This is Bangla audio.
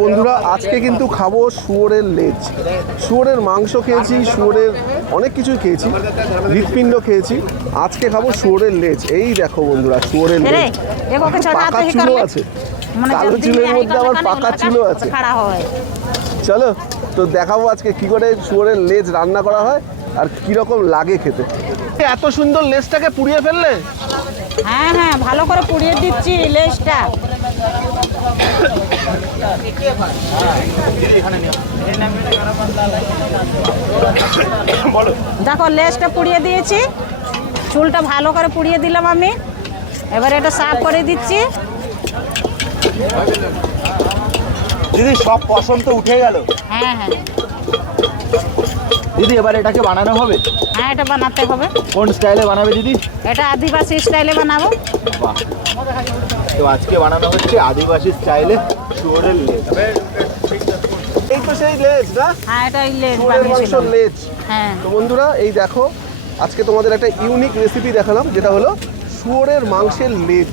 বন্ধুরা আজকে কিন্তু খাবো শুয়োরের লেজ। শুয়োরের মাংস খেয়েছি, শুয়োরের অনেক কিছুই খেয়েছি, হৃৎপিণ্ড খেয়েছি। আজকে খাবো শুয়োরের লেজ। এই দেখো বন্ধুরা, শুয়োরের লেজ, পাকা চুলো আছে, কালো চুলের মধ্যে আবার পাকা চুলো আছে। চলো তো দেখাবো আজকে কি করে শুয়োরের লেজ রান্না করা হয় আর কিরকম লাগে খেতে। এত সুন্দর লেজটাকে পুড়িয়ে ফেললে? হ্যাঁ হ্যাঁ, ভালো করে পুড়িয়ে দিচ্ছি লেজটা। দেখো লেজটা পুড়িয়ে দিয়েছি, চুলটা ভালো করে পুড়িয়ে দিলাম আমি। এবার এটা সাফ করে দিচ্ছি। দিদি সব পছন্দ তো উঠে গেল। হ্যাঁ হ্যাঁ দিদি এবার এটাকে বানানো হবে? হ্যাঁ, এটা বানাতে হবে। কোন স্টাইলে বানাবে দিদি? এটা আদিবাসী স্টাইলে বানাবো। বাহ, তো আজকে বানানো হচ্ছে আদিবাসী স্টাইলে শুয়োরের লেজ। এই তো সেই লেজ না? হ্যাঁ, এটা লেজ শুয়োরের মাংসের লেজ। হ্যাঁ, তো বন্ধুরা এই দেখো, আজকে তোমাদের একটা ইউনিক রেসিপি দেখালাম, যেটা হলো শুয়োরের মাংসের লেজ।